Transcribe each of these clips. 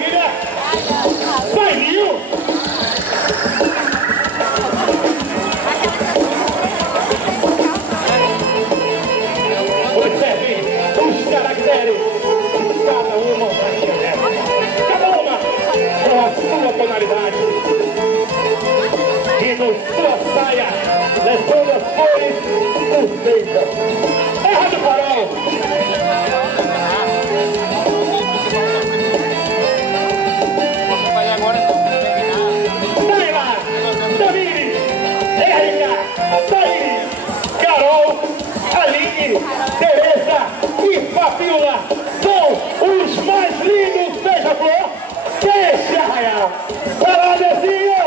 família Bairro. Observe os caracteres, cada uma cada uma com a sua tonalidade. E no sua saia, levando as cores perfeitas. Terra do Farol. Naila, Tamires, Érica, Thaís, Carol, Aline, Tereza e Fabiola são os mais lindos beija-flor desse arraial. Vai lá, Dezinho!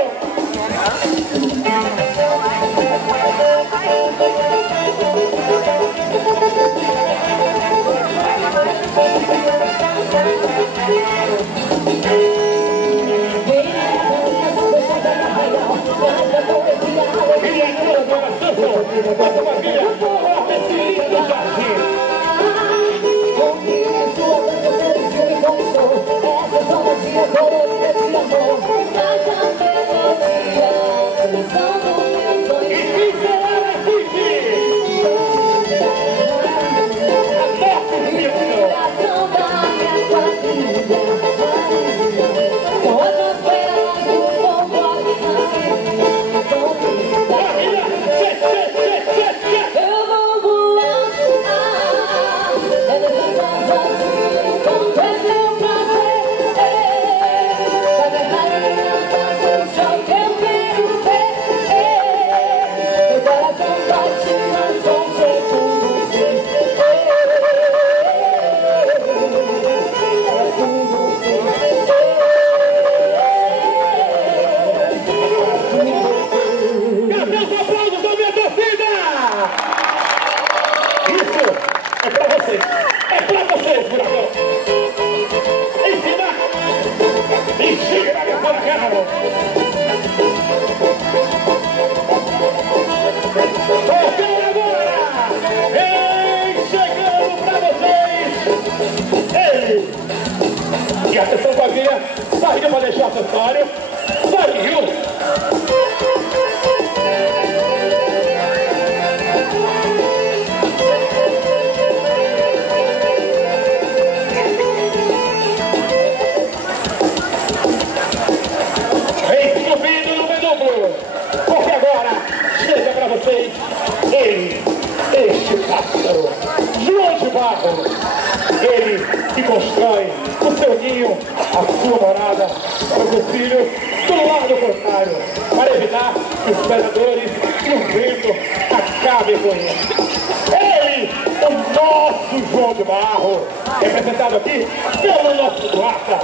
E atenção, família, barriga para deixar acessório, barril. Vem subindo no duplo, porque agora chega para vocês ele, este pássaro, João de Barro, ele que constrói o seu ninho, a sua morada, para os seus filhos, do lado contrário, para evitar que os predadores e o vento acabem com ele. Ele, o nosso João de Barro, representado aqui pelo nosso guarda.